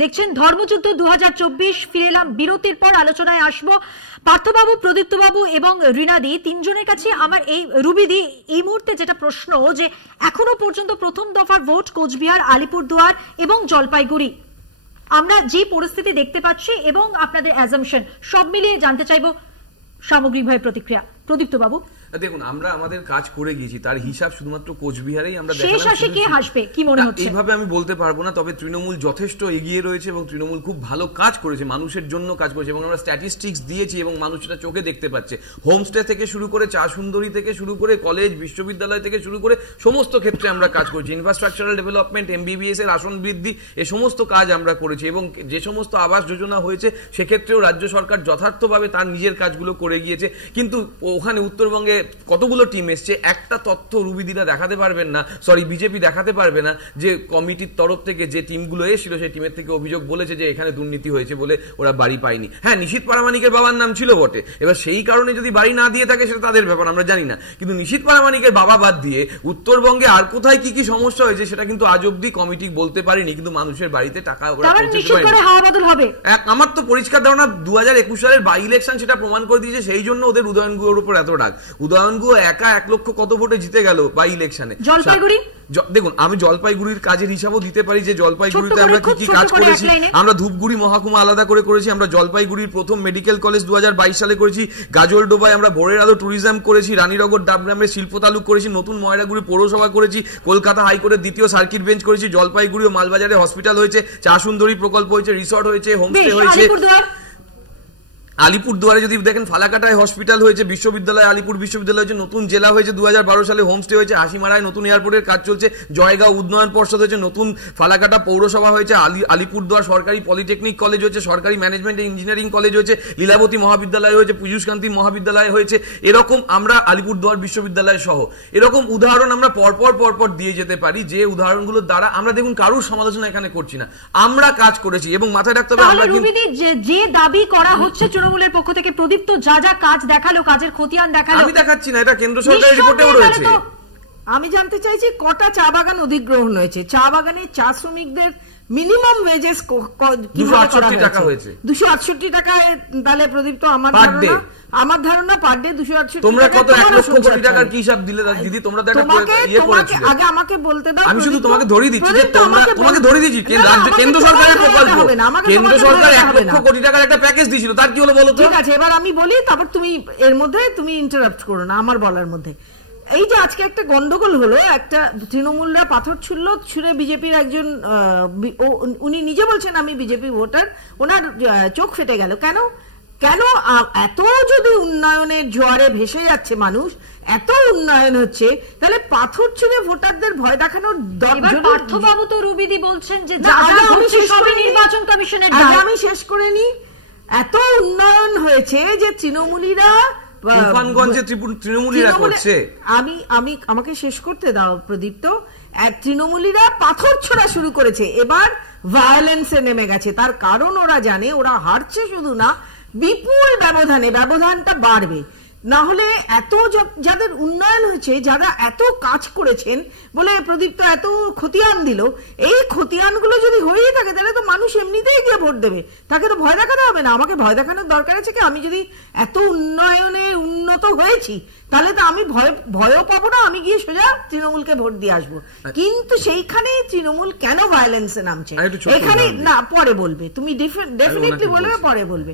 দেখছেন ধর্মযুদ্ধ 2024। ফিরে এলাম বিরতির পর, আলোচনায় আসবো পার্থবাবু, প্রদীপ্তবাবু এবং রীনাদি, তিনজনের কাছে আমার এই রুবিদি এই মুহূর্তে যেটা প্রশ্ন, যে এখনো পর্যন্ত প্রথম দফার ভোট কোচবিহার, আলিপুরদুয়ার এবং জলপাইগুড়ি, আমরা যে পরিস্থিতি দেখতে পাচ্ছি এবং আপনাদের অ্যাজাম্পশন সব মিলিয়ে জানতে চাইবো সামগ্রিকভাবে প্রতিক্রিয়া। প্রদীপ্তবাবু, দেখুন, আমরা আমাদের কাজ করে গিয়েছি, তার হিসাব শুধুমাত্র কোচবিহারেই আমরা শেষ আসে কে হাসবে কি মনে হচ্ছে? এইভাবে আমি বলতে পারবো না, তবে তৃণমূল যথেষ্ট এগিয়ে রয়েছে এবং তৃণমূল খুব ভালো কাজ করেছে, মানুষের জন্য কাজ করেছে এবং আমরা স্ট্যাটিস্টিক্স দিয়েছি এবং মানুষ সেটা চোখে দেখতে পাচ্ছে। হোমস্টে থেকে শুরু করে চা সুন্দরী থেকে শুরু করে কলেজ বিশ্ববিদ্যালয় থেকে শুরু করে সমস্ত ক্ষেত্রে আমরা কাজ করেছি। ইনফ্রাস্ট্রাকচারাল ডেভেলপমেন্ট, MBBS এর আসন বৃদ্ধি, এ সমস্ত কাজ আমরা করেছি এবং যে সমস্ত আবাস যোজনা হয়েছে সেক্ষেত্রেও রাজ্য সরকার যথার্থভাবে তার নিজের কাজগুলো করে গিয়েছে। কিন্তু ওখানে উত্তরবঙ্গে কতগুলো টিম এসছে, একটা তথ্য রুবিদিরা দেখাতে পারবেন না, বিজেপি দেখাতে পারবে না যে কমিটির তরফ থেকে যে টিমগুলো এসেছিল সেই টিমের থেকে অভিযোগ বলেছে যে এখানে দুর্নীতি হয়েছে বলে ওরা বাড়ি পায়নি। হ্যাঁ, নিশীথ পারামানিকের বাবার নাম ছিল বটে, এবার সেই কারণে যদি বাড়ি না দিয়ে থাকে সেটা তাদের ব্যাপার, আমরা জানি না। কিন্তু নিশীথ পারামানিকের বাবা বাদ দিয়ে উত্তরবঙ্গে আর কোথায় কি কি সমস্যা হয়েছে সেটা কিন্তু আজ অব্দি কমিটি বলতে পারেনি, কিন্তু মানুষের বাড়িতে টাকা আমার তো পরিষ্কার ধারণা 2021 সালের বাই ইলেকশন সেটা প্রমাণ করে দিয়েছে, সেই জন্য ওদের উদয়ন গুহর উপর এত রাগ। উদয়ন গুহ একা 1 লক্ষ কত ভোটে জিতে গেল বাই ইলেকশনে। জলপাইগুড়ি, দেখুন, আমি জলপাইগুড়ির কাজের হিসাবও দিতে পারি যে জলপাইগুড়িতে আমরা কি কি কাজ করেছি। আমরা ধূপগুড়ি মহাকুমা আলাদা করে করেছি, আমরা জলপাইগুড়ির প্রথম মেডিকেল কলেজ 2022 সালে করেছি, গাজলডোবায় আমরা ভোরের আলো ট্যুরিজম করেছি, রানীনগর ডাবগ্রামের শিল্প তালুক করেছি, নতুন ময়রাগুড়ি পৌরসভা করেছি, কলকাতা হাইকোর্টের 2য় সার্কিট বেঞ্চ করেছি, জলপাইগুড়ি ও মালবাজারে হসপিটাল হয়েছে, চা সুন্দরী প্রকল্প হয়েছে, রিসর্ট হয়েছে, হোমস্টে হয়েছে। আলিপুরদুয়ারে যদি দেখেন ফালাকাটায় হসপিটাল হয়েছে, বিশ্ববিদ্যালয় আলিপুর বিশ্ববিদ্যালয় হয়েছে, নতুন জেলা হয়েছে 2012 সালে, হোমস্টে হয়েছে, হাসিমারায় নতুন এয়ারপোর্টের কাজ চলছে, জয়গাঁও উন্নয়ন পর্ষদ হয়েছে, নতুন ফালাকাটা পৌরসভা হয়েছে, আলিপুরদুয়ার সরকারি পলিটেকনিক কলেজ হয়েছে, সরকারি ম্যানেজমেন্ট ইঞ্জিনিয়ারিং কলেজ হয়েছে, লীলাবতী মহাবিদ্যালয় হয়েছে, পীযূষকান্তি মহাবিদ্যালয় হয়েছে। এরকম আমরা আলিপুরদুয়ার বিশ্ববিদ্যালয় সহ এরকম উদাহরণ আমরা পরপর দিয়ে যেতে পারি, যে উদাহরণগুলোর দ্বারা আমরা দেখুন কারোর সমালোচনা এখানে করছি না, আমরা কাজ করেছি এবং মাথায় রাখতে হবে আমরা যে দাবি করা হচ্ছে তৃণমূলের পক্ষ থেকে, প্রদীপ্ত যা যা কাজ দেখালো, কাজের খতিয়ান দেখালো, আমি দেখাচ্ছি না, এটা কেন্দ্র সরকারের রিপোর্টেও রয়েছে। আমি জানতে চাইছি কটা চা বাগান অধিগ্রহণ হয়েছে, চা বাগানে চা শ্রমিকদের মিনিমাম ওয়েজেস 268 টাকা হয়েছে, 268 টাকায়। তাহলে প্রদীপ্ত আমার ধারণা পার ডে 268। তোমরা কত 1 লক্ষ কোটি টাকার কি হিসাব দিলে দিদি? তোমরা তো একটা ইয়ে করেছিলে, আগে আমাকে বলতে দাও। আমি শুধু তোমাকে ধরিয়ে দিচ্ছি যে তোমাকে ধরিয়ে দিচ্ছি কেন্দ্র সরকারের প্রকল্প, কেন্দ্র সরকার 1 লক্ষ কোটি টাকার একটা প্যাকেজ দিয়েছিল, তার কি হলো বলো তো? ঠিক আছে, এবার আমি বলি, তারপর তুমি এর মধ্যে তুমি ইন্টারাপ্ট করো না আমার বলার মধ্যে। এই যে আজকে একটা গন্ডগোল হলো, একটা তৃণমূলরা পাথর ছুড়ে বিজেপির একজন, উনি নিজে বলছেন আমি বিজেপি ভোটার, ওনার চোখ ফেটে গেল। কেন এত যদি উন্নয়নের জোয়ারে ভেসে যাচ্ছে মানুষ, এত উন্নয়ন হচ্ছে, তাহলে পাথর ছুঁড়ে ভোটারদের ভয় দেখানোর দরকার? পার্থবাবু তো রুবিদি বলছেন যে নির্বাচন কমিশনের, আমি শেষ করে নি। এত উন্নয়ন হয়েছে যে তৃণমূলীরা তৃণমূলীরা করছে। আমাকে শেষ করতে দাও প্রদীপ্ত। তৃণমূলীরা পাথর ছোড়া শুরু করেছে, এবার ভায়োলেন্সে নেমে গেছে। তার কারণ ওরা জানে ওরা হারছে শুধু না, বিপুল ব্যবধানটা বাড়বে। না হলে এত যাদের উন্নয়ন হয়েছে, যারা এত কাজ করেছেন বলে প্রদীপ্ত এত খতিয়ান দিল, এই খতিয়ানগুলো যদি হয়েই থাকে তাহলে তো মানুষ এমনিতেই গিয়ে ভোট দেবে, তাকে তো ভয় দেখাতে হবে না। আমাকে ভয় দেখানোর দরকার আছে কি? আমি যদি এত উন্নয়নে উন্নত হয়েছি তাহলে তো আমি ভয়ও পাবো না, আমি গিয়ে সোজা তৃণমূলকে ভোট দিয়ে আসবো। কিন্তু সেইখানে তৃণমূল কেন ভায়োলেন্সে নামছে এখানে না, পরে বলবে, তুমি ডেফিনেটলি বলবে, পরে বলবে।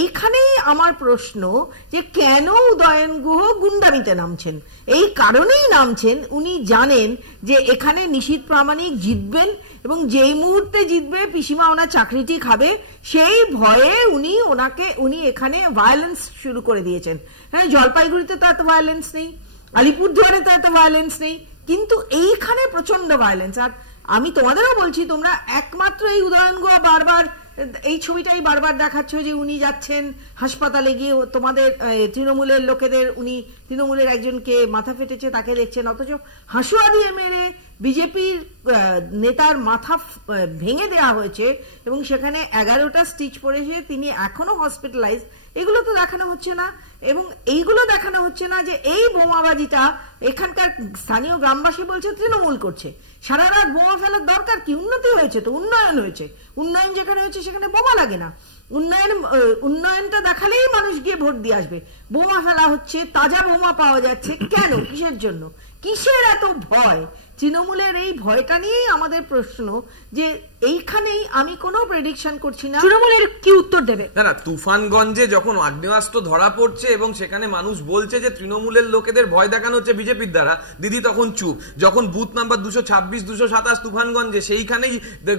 এইখানেই আমার প্রশ্ন যে কেন উদয়ন গুহ গুন্ডামিতে নামছেন? এই কারণেই নামছেন, উনি জানেন যে এখানে নিশীথ প্রামাণিক জিতবেন এবং যেই মুহূর্তে জিতবে পিসিমা ওনার চাকরিটি খাবে, সেই ভয়ে উনি এখানে ভায়োলেন্স শুরু করে দিয়েছেন। হ্যাঁ, জলপাইগুড়িতে তো এত ভায়োলেন্স নেই, আলিপুরদুয়ারে তো এত ভায়োলেন্স নেই, কিন্তু এইখানে প্রচন্ড ভায়োলেন্স। আর আমি তোমাদেরও বলছি, তোমরা একমাত্র এই উদয়ন গুহ বারবার এই ছবিটাই বারবার দেখাচ্ছ যে উনি যাচ্ছেন হাসপাতালে গিয়ে তোমাদের তৃণমূলের লোকেদের, উনি তৃণমূলের একজনকে মাথা ফেটেছে তাকে দেখছেন, অথচ হাসুয়া দিয়ে মেরে বিজেপির নেতার মাথা ভেঙে দেওয়া হয়েছে এবং সেখানে 11টা স্টিচ পড়েছে, তিনি এখনো হসপিটালাইজ। এগুলো তো দেখানো হচ্ছে না। এবং এইগুলো দেখানো হচ্ছে না যে এই বোমাবাজিটা এখানকার স্থানীয় গ্রামবাসী বলছে তৃণমূল করছে। সারা রাত বোমা ফেলার দরকার কি? উন্নতি হয়েছে তো, উন্নয়ন হয়েছে। উন্নয়ন যেখানে হয়েছে সেখানে বোমা লাগে না। উন্নয়নটা দেখালেই মানুষ গিয়ে ভোট দিয়ে আসবে। বোমা ফেলা হচ্ছে, তাজা বোমা পাওয়া যাচ্ছে, কেন? কিসের জন্য? কিসের এত ভয়? তৃণমূলের এই ভয়টা নিয়েই আমাদের প্রশ্ন, যে এইখানেই আমি কোনো প্রেডিকশন করছি না তৃণমূলের কি উত্তর দেবে। না, তুফানগঞ্জে যখন আগ্নেয়াস্ত্র ধরা পড়ছে এবং সেখানে মানুষ বলছে যে তৃণমূলের লোকেদের ভয় দেখানো হচ্ছে বিজেপির দ্বারা, দিদি তখন চুপ। যখন বুথ নাম্বার 226, 227 তুফানগঞ্জে, সেইখানেই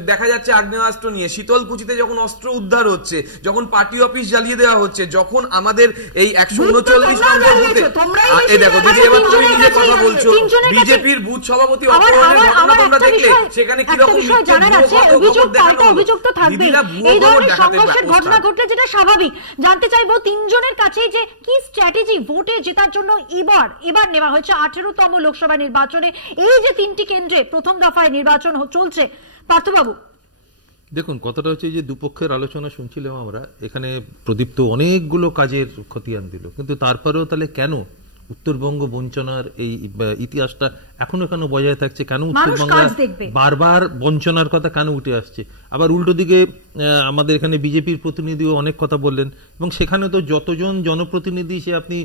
দেখা যাচ্ছে আগ্নেয়াস্ত্র নিয়ে। শীতলকুচিতে যখন অস্ত্র উদ্ধার হচ্ছে, যখন পার্টি অফিস জ্বালিয়ে দেওয়া হচ্ছে, যখন আমাদের এই 139 নম্বর বুথে, এই দেখো দিদি, এবার তুমি নিজে কথা বলছো, বিজেপির বুথ সভাপতি অপহরণের ঘটনা তোমরা দেখলে, সেখানে কিরকম অভিযোগ পাল্টা অভিযোগ তো থাকবে। এই ধরনের সংঘর্ষের ঘটনা ঘটলে যেটা স্বাভাবিক। জানতে চাইবো তিনজনের কাছেই যে কি স্ট্র্যাটেজি ভোটে জেতার জন্য এবার নেওয়া হয়েছে 18তম লোকসভা নির্বাচনে। এই যে 3টি কেন্দ্রে প্রথম দফায় নির্বাচন চলছে, পার্থবাবু দেখুন, কথাটা হচ্ছে যে দুপক্ষের আলোচনা শুনছিলাম আমরা। এখানে প্রদীপ্ত অনেকগুলো কাজের খতিয়ান দিল, কিন্তু তারপরেও তাহলে কেন উত্তরবঙ্গ বঞ্চনার এই ইতিহাসটা এখনো কেন বজায় থাকছে? কেন উত্তরবঙ্গে বারবার বঞ্চনার কথা কেন উঠে আসছে? আবার উল্টো দিকে আমাদের এখানে বিজেপির প্রতিনিধিও অনেক কথা বললেন, এবং সেখানে তো যতজন জনপ্রতিনিধি, সে আপনি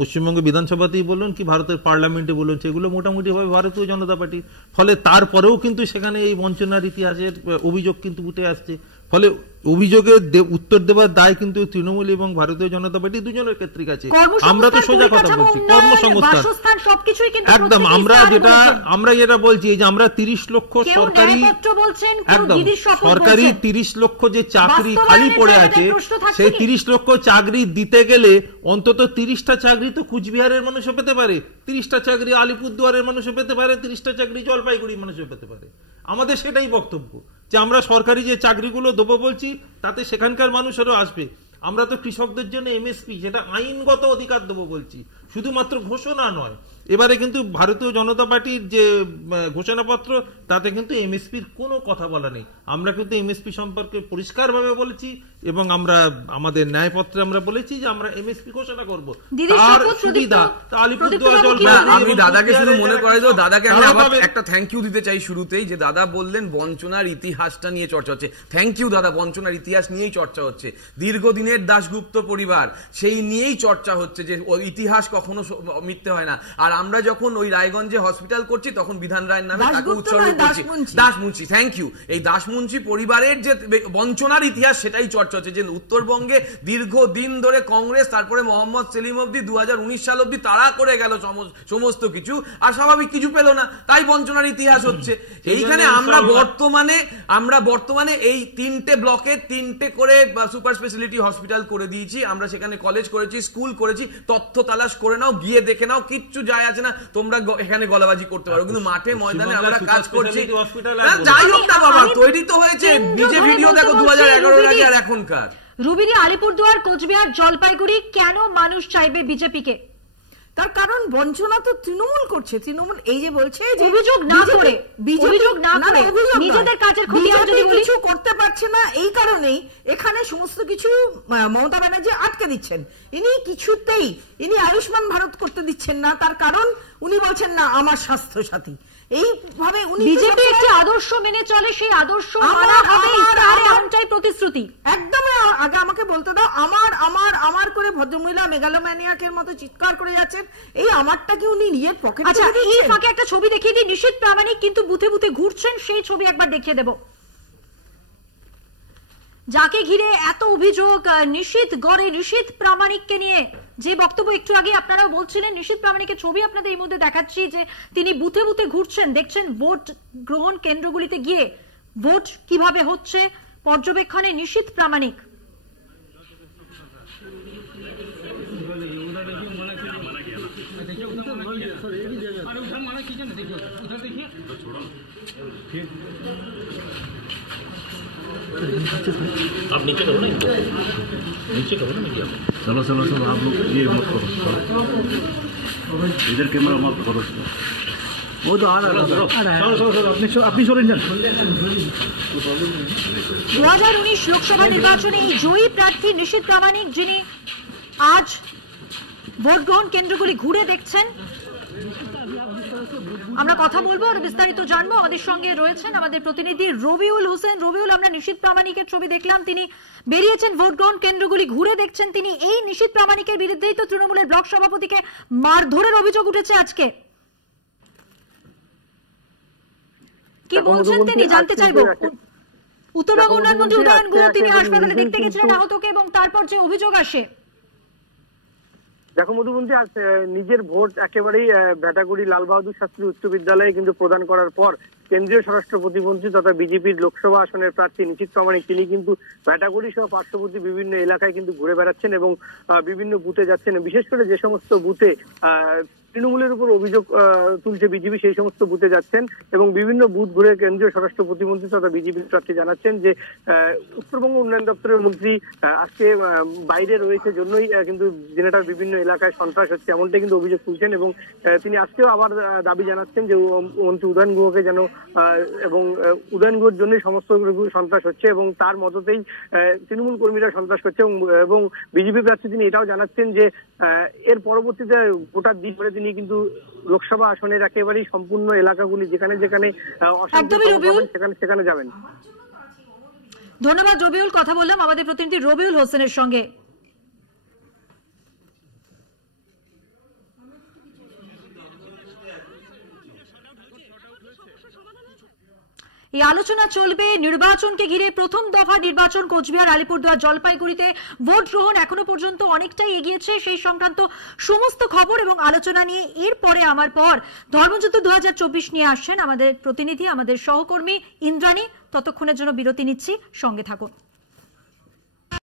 পশ্চিমবঙ্গ বিধানসভাতেই বলুন কি ভারতের পার্লামেন্টে বলুন, সেগুলো মোটামুটি ভাবে ভারতীয় জনতা পার্টি। ফলে তারপরেও কিন্তু সেখানে এই বঞ্চনার ইতিহাসের অভিযোগ কিন্তু উঠে আসছে। ফলে অভিযোগের উত্তর দেওয়ার দায় কিন্তু তৃণমূল এবং ভারতীয় জনতা পার্টি দুজনের ক্ষেত্রে আছে। আমরা তো সোজা কথা বলছি, কর্মসংস্থান একদম। আমরা যেটা বলছি যে আমরা 30 লক্ষ সরকারি, একদম সরকারি 30 লক্ষ যে চাকরি খালি পড়ে আছে, সেই 30 লক্ষ চাকরি দিতে গেলে অন্তত 30টা চাকরি তো কুচবিহারের মানুষও পেতে পারে, 30টা চাকরি আলিপুরদুয়ারের মানুষও পেতে পারে, 30টা চাকরি জলপাইগুড়ির মানুষও পেতে পারে। আমাদের সেটাই বক্তব্য, যে আমরা সরকারি যে চাকরিগুলো দেবো বলছি তাতে সেখানকার মানুষেরও আসবে। আমরা তো কৃষকদের জন্য এমএসপি, যেটা আইনগত অধিকার দেবো বলছি, শুধুমাত্র ঘোষণা নয়। এবারে কিন্তু ভারতীয় জনতা পার্টির যে ঘোষণাপত্র, তাতে কিন্তু এমএসপির কোনো কথা বলা নেই। আমরা কিন্তু এমএসপি সম্পর্কে পরিষ্কারভাবে বলেছি, এবং আমরা আমাদের ন্যায়পত্রে আমরা বলেছি যে আমরা এমএসপি ঘোষণা করব। তার সুবিধা আমি দাদাকে শুধু মনে করে দাও, দাদাকে আমি আবার একটা থ্যাংক ইউ দিতে চাই শুরুতেই, যে দাদা বললেন বঞ্চনার ইতিহাসটা নিয়ে চর্চা হচ্ছে। থ্যাংক ইউ দাদা, বঞ্চনার ইতিহাস নিয়েই চর্চা হচ্ছে। দীর্ঘদিনের দাশগুপ্ত পরিবার, সেই নিয়েই চর্চা হচ্ছে, যে ইতিহাস কখনো মিথ্যে হয় না। আর আমরা যখন ওই রায়গঞ্জে হসপিটাল করছি, তখন বিধান রায়ের নামে তাকে উৎসর্গ করছি, দাসমুন্সি। Thank you. এই দাসমুন্সি পরিবারের যে বঞ্চনার ইতিহাস, সেটাই চর্চা হচ্ছে, যে উত্তরবঙ্গে দীর্ঘদিন ধরে কংগ্রেস, তারপরে মোহাম্মদ সেলিম অবধি 2019 সাল অবধি তাড়া করে গেল সমস্ত কিছু, আর স্বাভাবিক কিছু পেল না, তাই বঞ্চনার ইতিহাস হচ্ছে। এইখানে আমরা বর্তমানে এই 3টে ব্লকে 3টে করে সুপার স্পেশালিটি হসপিটাল করে দিয়েছি। আমরা সেখানে কলেজ করেছি, স্কুল করেছি। তথ্য তালাশ করে নাও, গিয়ে দেখে নাও, কিচ্ছু যায় আছে না। তোমরা এখানে গলাবাজি করতে পারো, কিন্তু মাঠে ময়দানে আমরা কাজ করছি। যাই হোক না বাবা, তৈরি তো হয়েছে। নিজে ভিডিও দেখো 2011 আগে আর এখনকার। রুবিদি, আলিপুরদুয়ার, কোচবিহার, জলপাইগুড়ি, কেন মানুষ চাইবে বিজেপিকে? তার কারণ বঞ্চনা তো তৃণমূল করছে। তৃণমূল এই যে বলছে অভিযোগ না করে, নিজেদের কাজের খতিয়ান যদি কিছু করতে পারছে না, এই কারণেই এখানে সমস্ত কিছু মমতা ব্যানার্জি আটকে দিচ্ছেন। ইনি আয়ুষ্মান ভারত করতে দিচ্ছেন না। তার কারণ উনি বলছেন না আমার স্বাস্থ্য সাথী। এইভাবে বিজেপি একটি আদর্শ মেনে চলে, সেই আদর্শ মানা হবে, ইস্তাহারে এমনটাই প্রতিশ্রুতি। একদম। আগে আমাকে বলতে দাও। আমার করে ভদ্রমহিলা মেগালোম্যানিয়াকের মতো চিৎকার করে যাচ্ছেন। এই আমারটা কি উনি নিজের পকেটে? আচ্ছা, এই ফাঁকে একটা ছবি দেখিয়ে দিই। নিশীথ প্রামাণিক কিন্তু বুথে বুথে ঘুরছেন, সেই ছবি একবার দেখিয়ে দেব। যাকে ঘিরে এত অভিযোগ, নিশীথ গড়ে নিশীথ প্রামাণিককে নিয়ে যে বক্তব্য একটু আগে আপনারা বলছিলেন, নিশীথ প্রামাণিকের ছবি আপনাদের এই মধ্যে দেখাচ্ছি, যে তিনি বুথে বুথে ঘুরছেন, দেখছেন ভোট গ্রহণ কেন্দ্রগুলিতে গিয়ে ভোট কিভাবে হচ্ছে, পর্যবেক্ষণে নিশীথ প্রামাণিক। आप नीचे करो ना, नीचे करो ना। चलो आप लोग ये मत करो, इधर कैमरा मत करो। वो तो आ रहा है, अपनी सरेंजर 2019 লোকসভা নির্বাচনে এই জয়ী প্রার্থী নিশীথ প্রামাণিক, যিনি আজ ভোট গ্রহণ কেন্দ্রগুলি ঘুরে দেখছেন, আমরা কথা বলবো আর বিস্তারিত জানবো। আমাদের সঙ্গে রয়েছেন আমাদের প্রতিনিধি রবিউল হোসেন। রবিউল, আমরা নিশীথ প্রামাণিকের ছবি দেখলাম, তিনি বেরিয়েছেন ভোট গ্রহণ কেন্দ্রগুলি ঘুরে দেখছেন। তিনি এই নিশীথ প্রামাণিকের বিরুদ্ধেই তো তৃণমূলের ব্লক সভাপতিকে মারধরের অভিযোগ উঠেছে আজকে, কি বলছেন তিনি জানতে চাইবো। উত্তরবঙ্গ উন্নয়ন মন্ত্রী উদয়ন গুহ তিনি হাসপাতালে দেখতে গেছিলেন আহতকে এবং তারপর যে অভিযোগ আসে। দেখো মধুবন্তী, আজ নিজের ভোট একেবারেই ভেটাগুড়ি লাল বাহাদুর শাস্ত্রী উচ্চ বিদ্যালয়ে কিন্তু প্রদান করার পর কেন্দ্রীয় স্বরাষ্ট্র প্রতিমন্ত্রী তথা বিজেপির লোকসভা আসনের প্রার্থী নিশীথ প্রামাণিক তিনি কিন্তু ভেটাগুড়ি সহ পার্শ্ববর্তী বিভিন্ন এলাকায় কিন্তু ঘুরে বেড়াচ্ছেন এবং বিভিন্ন বুথে যাচ্ছেন। বিশেষ করে যে সমস্ত বুথে তৃণমূলের উপর অভিযোগ তুলছে বিজেপি, সেই সমস্ত বুথে যাচ্ছেন এবং বিভিন্ন বুথ ঘুরে কেন্দ্রীয় স্বরাষ্ট্র প্রতিমন্ত্রী তথা বিজেপির প্রার্থী জানাচ্ছেন যে উত্তরবঙ্গ উন্নয়ন দপ্তরের মন্ত্রী আজকে বাইরে রয়েছে জন্যই কিন্তু জেলাটার বিভিন্ন এলাকায় সন্ত্রাস হচ্ছে, এমনটাই কিন্তু অভিযোগ তুলছেন এবং তিনি আজকেও আবার দাবি জানাচ্ছেন যে মন্ত্রী উদয়ন গুহকে যেন এবং উদয়ন গুহর জন্যই সমস্ত সন্ত্রাস হচ্ছে এবং তার মততেই তৃণমূল কর্মীরা সন্ত্রাস করছে এবং বিজেপি প্রার্থী তিনি এটাও জানাচ্ছেন যে এর পরবর্তীতে গোটা দিন ধরে তিনি কিন্তু লোকসভা আসনের একেবারেই সম্পূর্ণ এলাকাগুলি যেখানে যেখানে সেখানে যাবেন। ধন্যবাদ রবিউল, কথা বললাম আমাদের প্রতিনিধি রবিউল হোসেনের সঙ্গে। এই আলোচনা চলবে নির্বাচনকে ঘিরে। প্রথম দফা নির্বাচন কোচবিহার, আলিপুরদুয়ার, জলপাইগুড়িতে ভোট গ্রহণ এখনো পর্যন্ত অনেকটাই এগিয়েছে, সেই সংক্রান্ত সমস্ত খবর এবং আলোচনা নিয়ে এরপরে আমার পর ধর্মযুদ্ধ 2024 নিয়ে আসছেন আমাদের প্রতিনিধি, আমাদের সহকর্মী ইন্দ্রাণী। ততক্ষণের জন্য বিরতি নিচ্ছি, সঙ্গে থাকুন।